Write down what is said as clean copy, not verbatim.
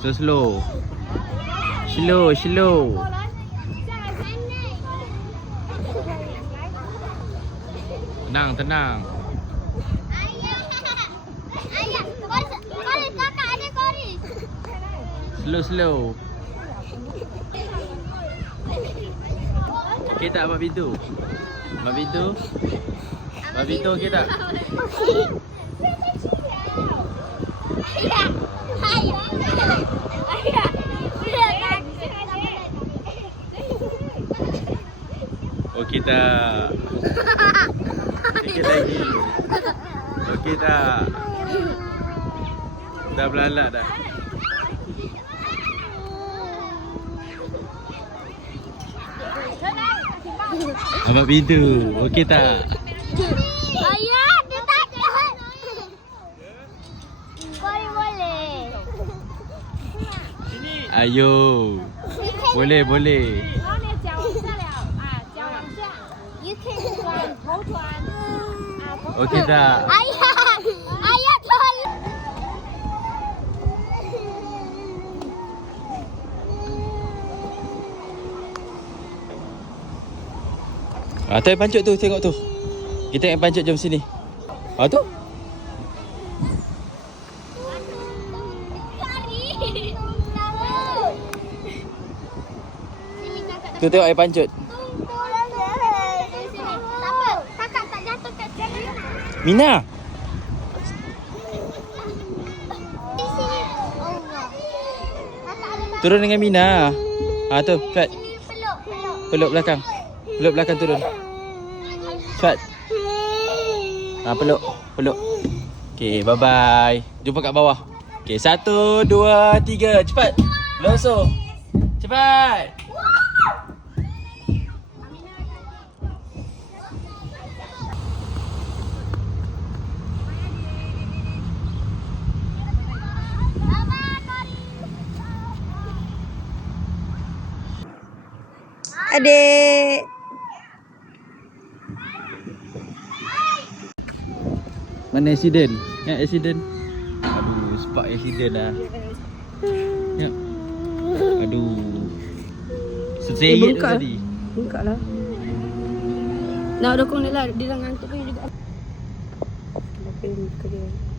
So slow. Slow, slow. Tenang, tenang. Slow, slow. Okey tak Abang Pintu? Abang Pintu? Abang Pintu okey tak? Okey tak? Sikit lagi. Okey tak? Dah belalak dah. Abang Pintu, okey tak? Ayah, dia takut. Boleh. Ayo. Boleh, boleh. You can run, 头转。 Okey tak? Ayah tolong. Tu yang pancut tu, tengok tu. Kita yang pancut jom sini. Tu. Tu tengok air pancut. Kakak tak jatuh kat jalan. Mina. Di sini. Turun dengan Mina. Tu, Fat. Peluk. Peluk belakang. Peluk belakang turun. Fat. Peluk. Okey, bye-bye. Jumpa kat bawah. Okey, 1, 2, 3. Cepat. Losong. Cepat. Adik. Mana accident? Ya, accident. Aduh, spark accident lah. Ya. Aduh. Seseyit buka. tadi. Buka lah. Nak dukung dia lah. Dia dah ngantuk pun juga. Kenapa dia buka dia?